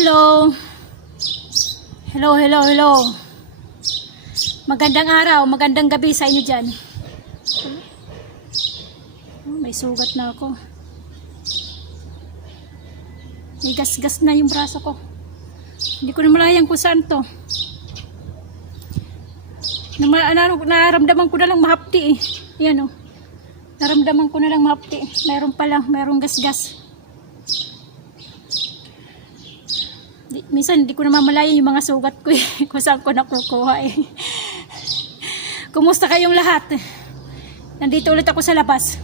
Hello. Hello, hello, hello. Magandang araw, magandang gabi sa inyo dyan. May sugat na ako. May gas-gas na yung braso ko. Hindi ko na malayang kung saan to. Naramdaman ko na lang mahapti eh. Yan o. Naramdaman ko na lang mahapti. Mayroon pa lang, mayroong gas-gas. Minsan hindi ko na mamalayan yung mga sugat ko eh, kung saan ko nakukuha eh. Kumusta kayong lahat? Nandito ulit ako sa labas.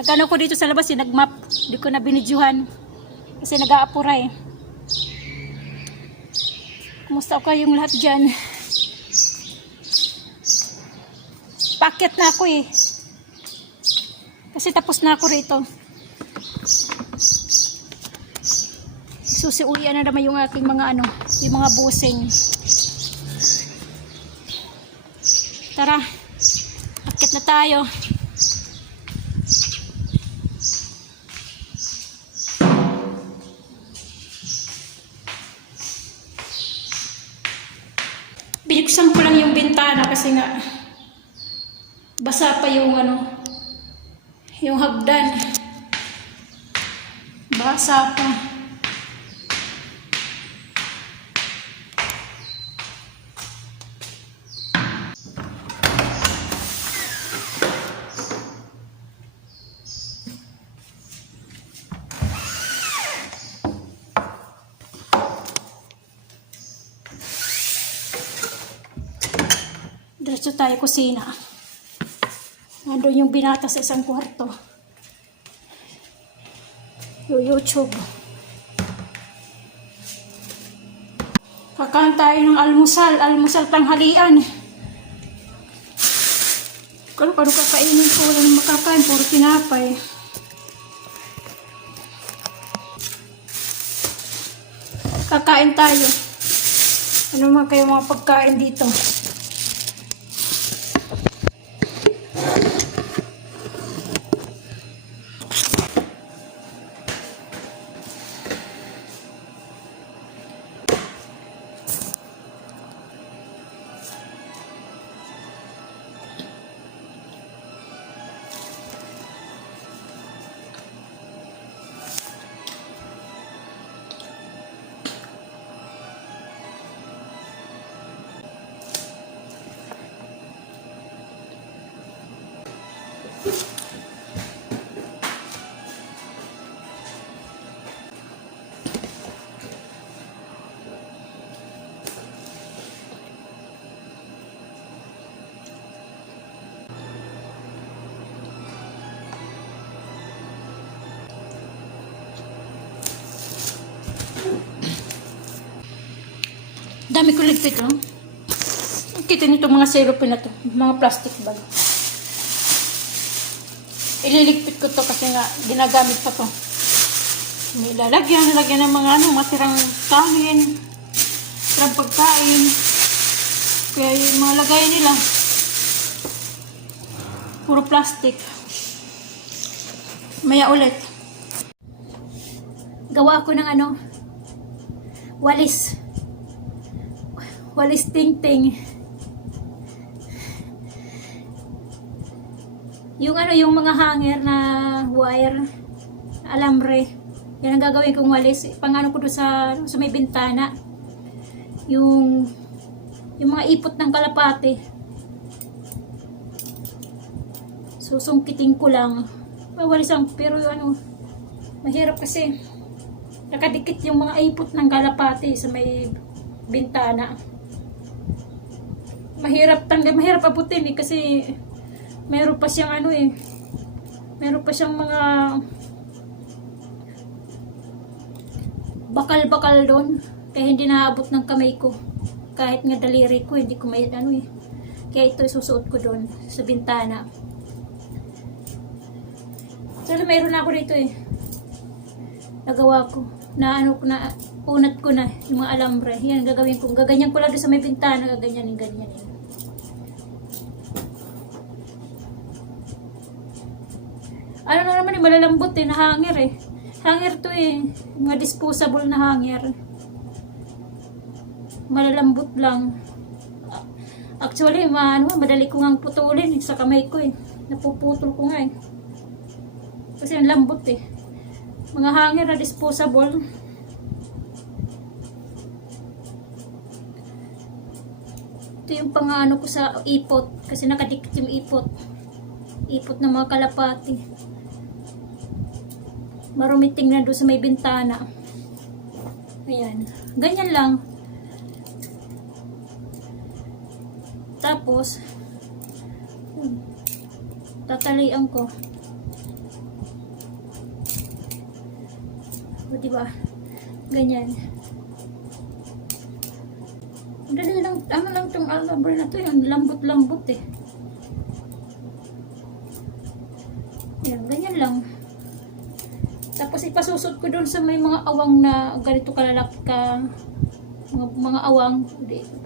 Nagkano ko dito sa labas eh, nagmap. Hindi ko na binidyuhan kasi nag-aapura eh. Kumusta kayong lahat dyan? Paket na ako eh. Kasi tapos na ako rito. Susiulian na naman yung aking mga yung mga busing. Tara, akit na tayo. Binuksan ko lang yung bintana kasi nga basa pa yung yung hagdan. Basa pa. Diretso tayo kusina. Nandun yung binata sa isang kwarto. Yung YouTube. Kakain tayo ng almusal. Almusal tanghalian. Kung ano kakainin ko, wala nang makakain. Puro tinapay. Kakain tayo. Ano man kayo mga pagkain dito? Dami ko ligpit, oh. Kita nito mga sirupin na to, mga plastic bag. Ililigpit ko to kasi nga ginagamit pa to. Nilalagyan ng mga matirang kanin, matirang pagkain. Kaya yung mga lagay nila, puro plastic. Maya ulit. Gawa ako ng walis. Walis ting-ting. Yung mga hanger na wire, alambre. Yan ang gagawin kong walis. Pang ko doon sa may bintana. Yung mga ipot ng kalapate. Susungkitin ko lang. Walis ang, pero mahirap kasi. Nakadikit yung mga ipot ng kalapate sa may bintana. Mahirap abutin eh kasi mayroon pa siyang mayroon pa siyang mga bakal-bakal doon kaya hindi naabot ng kamay ko kahit nga daliri ko hindi ko may kaya ito isusuot ko doon sa bintana. Pero mayroon ako dito eh nagawa ko na unat ko na yung mga alambre. Yan gagawin ko, gaganyan ko lang doon sa may bintana, gaganyanin. Naman malalambot na hanger eh. Hanger to eh. Mga disposable na hanger. Malalambot lang. Actually, madali ko ngang putulin sa kamay ko eh. Napuputol ko nga eh. Kasi ang lambot eh. Mga hanger na disposable. Ito yung pang-ano ko sa ipot. Kasi nakadikit yung ipot. Ipot ng mga kalapati. Marumiting na doon sa may bintana. Ayan. Ganyan lang. Tapos, tatalian ko. O, diba? Ganyan. Dali lang, ano lang itong alambre na to, yung lambot-lambot eh. Ayan, ganyan lang. Tapos ipasusot ko doon sa may mga awang na ganito kalalaki ka, mga awang,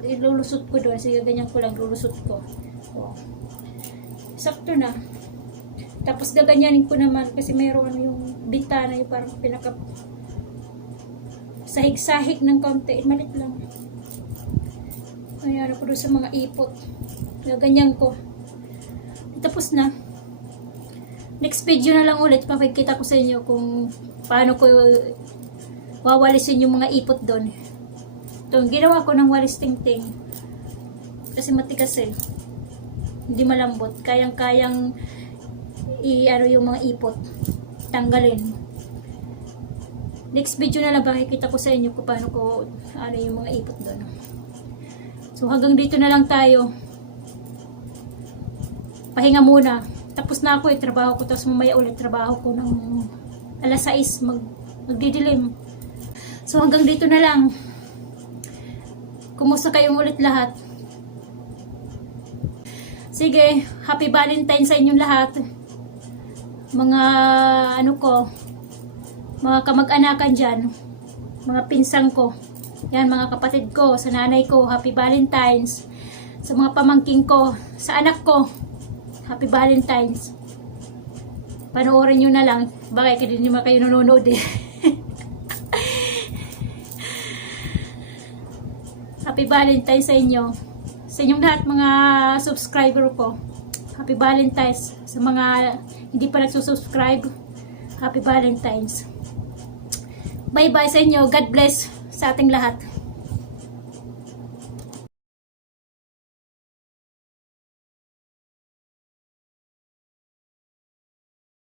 ilulusot ko doon. Sige, ganyan ko lang, lulusot ko. O. Sakto na. Tapos gaganyanin ko naman kasi mayroon yung bintana yung parang pinaka sahig-sahig ng konti. Malit lang. Ayan ako doon sa mga ipot. Gaganyan ko. Tapos na. Next video na lang ulit, papakita ko sa inyo kung paano ko wawalisin yung mga ipot doon. Ito, ginawa ko ng walis ting-ting. Kasi matigas eh. Hindi malambot. Kayang-kayang i-ano yung mga ipot. Tanggalin. Next video na lang pakikita ko sa inyo kung paano ko ano yung mga ipot doon. So hanggang dito na lang tayo. Pahinga muna. Tapos na ako trabaho ko, tapos mamaya ulit trabaho ko ng alas 6 magdidilim. So hanggang dito na lang. Kumusta kayong ulit lahat? Sige, happy Valentine sa inyong lahat. Mga ano ko, mga kamag-anakan dyan, mga pinsang ko, yan mga kapatid ko, sa nanay ko, happy Valentines. Sa mga pamangking ko, sa anak ko, happy Valentines. Panoorin nyo na lang. Bakit hindi naman kayo nanonood eh. Happy Valentines sa inyo. Sa inyong lahat mga subscriber ko. Happy Valentines. Sa mga hindi pa nagsusubscribe, happy Valentines. Bye bye sa inyo. God bless sa ating lahat.